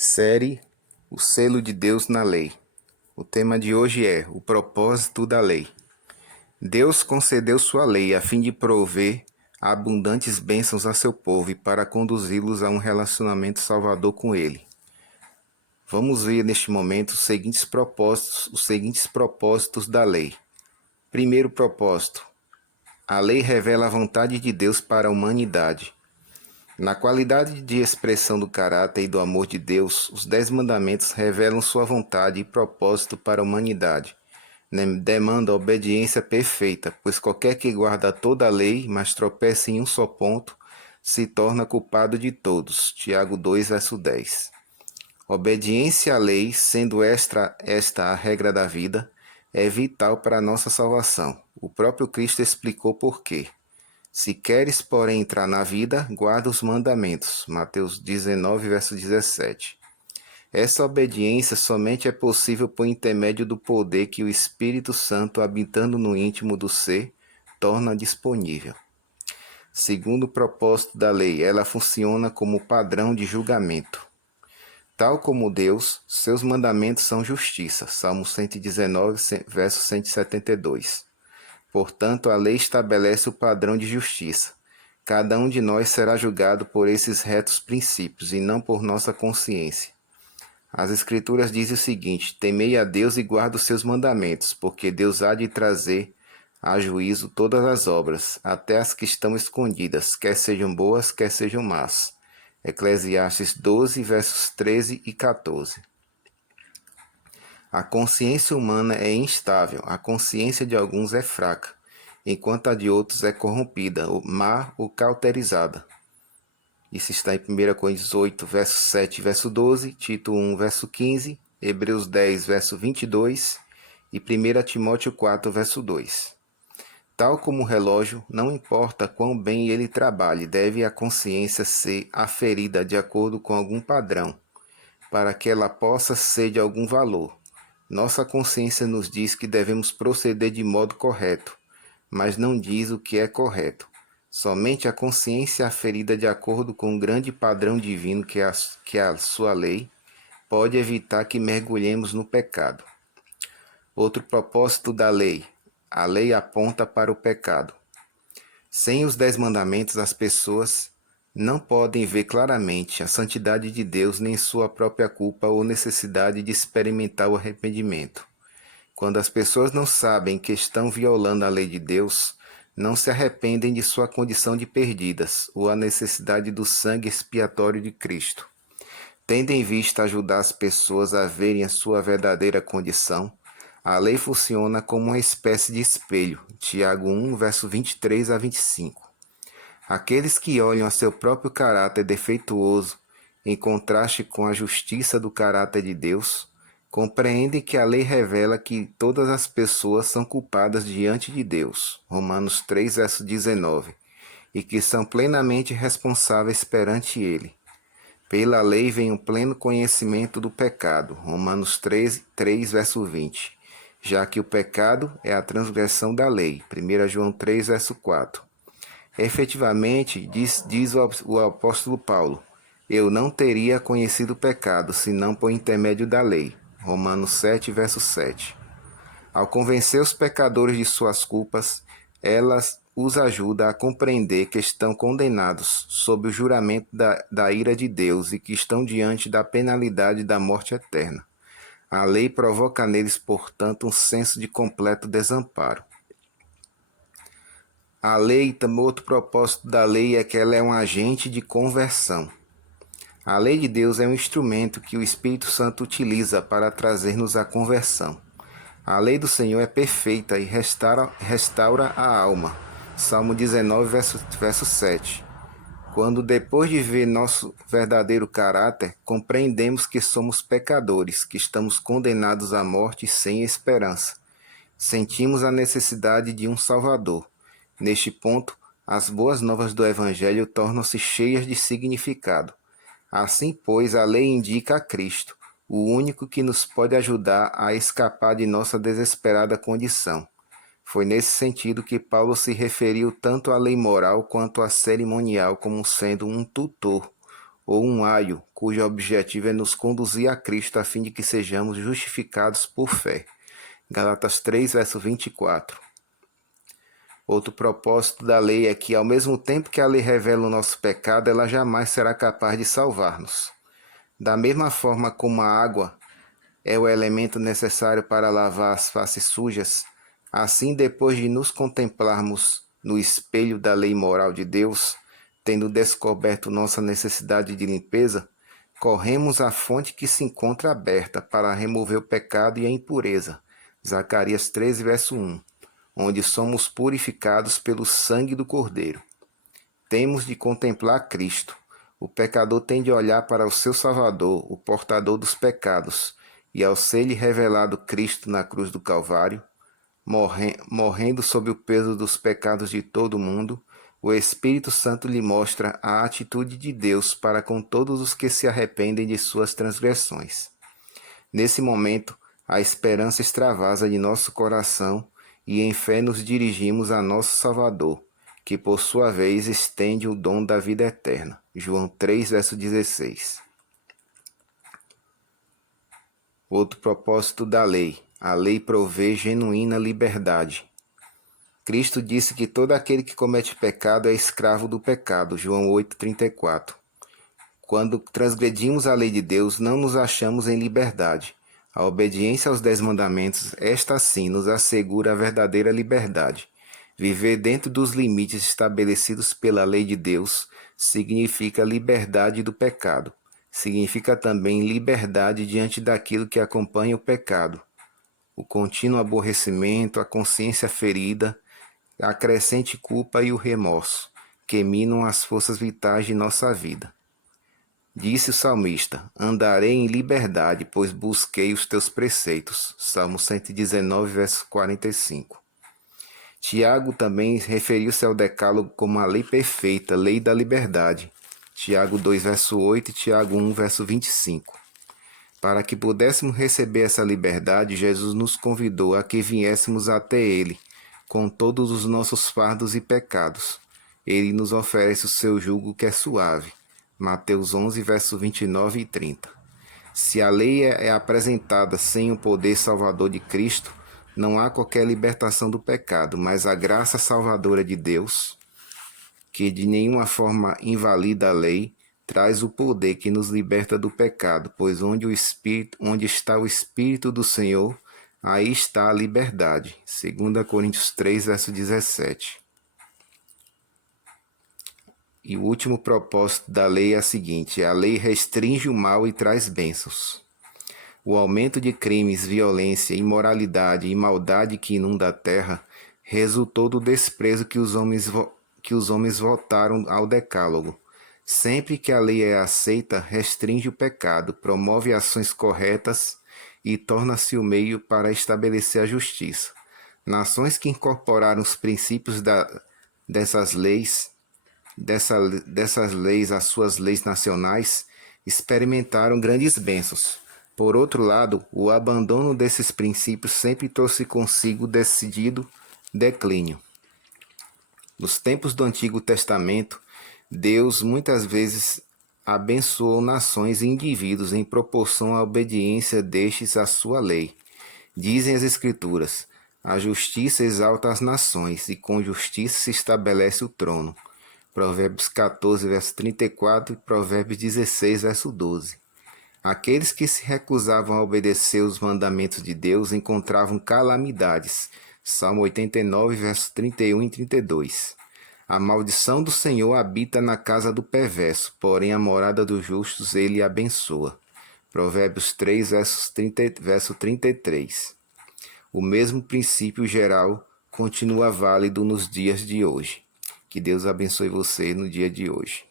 Série O Selo de Deus na Lei. O tema de hoje é o propósito da lei. Deus concedeu sua lei a fim de prover abundantes bênçãos a seu povo e para conduzi-los a um relacionamento salvador com ele. Vamos ver neste momento os seguintes propósitos da lei. Primeiro propósito: a lei revela a vontade de Deus para a humanidade. Na qualidade de expressão do caráter e do amor de Deus, os 10 mandamentos revelam sua vontade e propósito para a humanidade. Demanda obediência perfeita, pois qualquer que guarda toda a lei, mas tropeça em um só ponto, se torna culpado de todos. Tiago 2, verso 10. Obediência à lei, sendo esta a regra da vida, é vital para a nossa salvação. O próprio Cristo explicou por quê. Se queres, porém, entrar na vida, guarda os mandamentos. Mateus 19, verso 17. Essa obediência somente é possível por intermédio do poder que o Espírito Santo, habitando no íntimo do ser, torna disponível. Segundo o propósito da lei, ela funciona como padrão de julgamento. Tal como Deus, seus mandamentos são justiça. Salmo 119, verso 172. Portanto, a lei estabelece o padrão de justiça. Cada um de nós será julgado por esses retos princípios e não por nossa consciência. As Escrituras dizem o seguinte: temei a Deus e guarda os seus mandamentos, porque Deus há de trazer a juízo todas as obras, até as que estão escondidas, quer sejam boas, quer sejam más. Eclesiastes 12, versos 13 e 14. A consciência humana é instável, a consciência de alguns é fraca, enquanto a de outros é corrompida, má ou cauterizada. Isso está em 1 Coríntios 8, verso 7 verso 12, Tito 1, verso 15, Hebreus 10, verso 22 e 1 Timóteo 4, verso 2. Tal como o relógio, não importa quão bem ele trabalhe, deve a consciência ser aferida de acordo com algum padrão, para que ela possa ser de algum valor. Nossa consciência nos diz que devemos proceder de modo correto, mas não diz o que é correto. Somente a consciência aferida de acordo com o grande padrão divino que é a sua lei pode evitar que mergulhemos no pecado. Outro propósito da lei: a lei aponta para o pecado. Sem os 10 mandamentos, as pessoas não podem ver claramente a santidade de Deus nem sua própria culpa ou necessidade de experimentar o arrependimento. Quando as pessoas não sabem que estão violando a lei de Deus, não se arrependem de sua condição de perdidas ou a necessidade do sangue expiatório de Cristo. Tendo em vista ajudar as pessoas a verem a sua verdadeira condição, a lei funciona como uma espécie de espelho. Tiago 1, verso 23 a 25. Aqueles que olham a seu próprio caráter defeituoso, em contraste com a justiça do caráter de Deus, compreendem que a lei revela que todas as pessoas são culpadas diante de Deus, Romanos 3, verso 19, e que são plenamente responsáveis perante Ele. Pela lei vem o pleno conhecimento do pecado, Romanos 3, verso 20, já que o pecado é a transgressão da lei, 1 João 3, verso 4. Efetivamente, diz o apóstolo Paulo, eu não teria conhecido o pecado, senão por intermédio da lei. Romanos 7, verso 7. Ao convencer os pecadores de suas culpas, ela os ajuda a compreender que estão condenados sob o juramento da ira de Deus e que estão diante da penalidade da morte eterna. A lei provoca neles, portanto, um senso de completo desamparo. A lei, também outro propósito da lei é que ela é um agente de conversão. A lei de Deus é um instrumento que o Espírito Santo utiliza para trazer-nos a conversão. A lei do Senhor é perfeita e restaura a alma. Salmo 19, verso 7. Quando depois de ver nosso verdadeiro caráter, compreendemos que somos pecadores, que estamos condenados à morte sem esperança. Sentimos a necessidade de um Salvador. Neste ponto, as boas novas do Evangelho tornam-se cheias de significado. Assim, pois, a lei indica a Cristo, o único que nos pode ajudar a escapar de nossa desesperada condição. Foi nesse sentido que Paulo se referiu tanto à lei moral quanto à cerimonial como sendo um tutor, ou um aio, cujo objetivo é nos conduzir a Cristo a fim de que sejamos justificados por fé. Gálatas 3, verso 24. Outro propósito da lei é que, ao mesmo tempo que a lei revela o nosso pecado, ela jamais será capaz de salvar-nos. Da mesma forma como a água é o elemento necessário para lavar as faces sujas, assim, depois de nos contemplarmos no espelho da lei moral de Deus, tendo descoberto nossa necessidade de limpeza, corremos à fonte que se encontra aberta para remover o pecado e a impureza. Zacarias 13, verso 1, onde somos purificados pelo sangue do Cordeiro. Temos de contemplar Cristo. O pecador tem de olhar para o seu Salvador, o portador dos pecados, e ao ser-lhe revelado Cristo na cruz do Calvário, morrendo sob o peso dos pecados de todo o mundo, o Espírito Santo lhe mostra a atitude de Deus para com todos os que se arrependem de suas transgressões. Nesse momento, a esperança extravasa de nosso coração e em fé nos dirigimos a nosso Salvador, que por sua vez estende o dom da vida eterna. João 3, verso 16. Outro propósito da lei. A lei provê genuína liberdade. Cristo disse que todo aquele que comete pecado é escravo do pecado. João 8,34. Quando transgredimos a lei de Deus, não nos achamos em liberdade. A obediência aos 10 mandamentos, esta sim nos assegura a verdadeira liberdade. Viver dentro dos limites estabelecidos pela lei de Deus significa liberdade do pecado. Significa também liberdade diante daquilo que acompanha o pecado. O contínuo aborrecimento, a consciência ferida, a crescente culpa e o remorso, que minam as forças vitais de nossa vida. Disse o salmista: andarei em liberdade, pois busquei os teus preceitos. Salmo 119, verso 45. Tiago também referiu-se ao decálogo como a lei perfeita, lei da liberdade. Tiago 2, verso 8 e Tiago 1, verso 25. Para que pudéssemos receber essa liberdade, Jesus nos convidou a que viéssemos até Ele, com todos os nossos fardos e pecados. Ele nos oferece o seu jugo que é suave. Mateus 11, verso 29 e 30. Se a lei é apresentada sem o poder salvador de Cristo, não há qualquer libertação do pecado, mas a graça salvadora de Deus, que de nenhuma forma invalida a lei, traz o poder que nos liberta do pecado, pois onde está o Espírito do Senhor, aí está a liberdade. 2 Coríntios 3, verso 17. E o último propósito da lei é o seguinte: a lei restringe o mal e traz bênçãos. O aumento de crimes, violência, imoralidade e maldade que inunda a terra resultou do desprezo que os homens votaram ao decálogo. Sempre que a lei é aceita, restringe o pecado, promove ações corretas e torna-se o meio para estabelecer a justiça. Nações que incorporaram os princípios dessas leis às suas leis nacionais experimentaram grandes bênçãos. Por outro lado, o abandono desses princípios sempre trouxe consigo decidido declínio. Nos tempos do Antigo Testamento, Deus muitas vezes abençoou nações e indivíduos em proporção à obediência destes à sua lei. Dizem as Escrituras: a justiça exalta as nações, e com justiça se estabelece o trono. Provérbios 14, verso 34 e Provérbios 16, verso 12. Aqueles que se recusavam a obedecer os mandamentos de Deus encontravam calamidades. Salmo 89, versos 31 e 32. A maldição do Senhor habita na casa do perverso, porém a morada dos justos ele abençoa. Provérbios 3, verso 33. O mesmo princípio geral continua válido nos dias de hoje. Que Deus abençoe você no dia de hoje.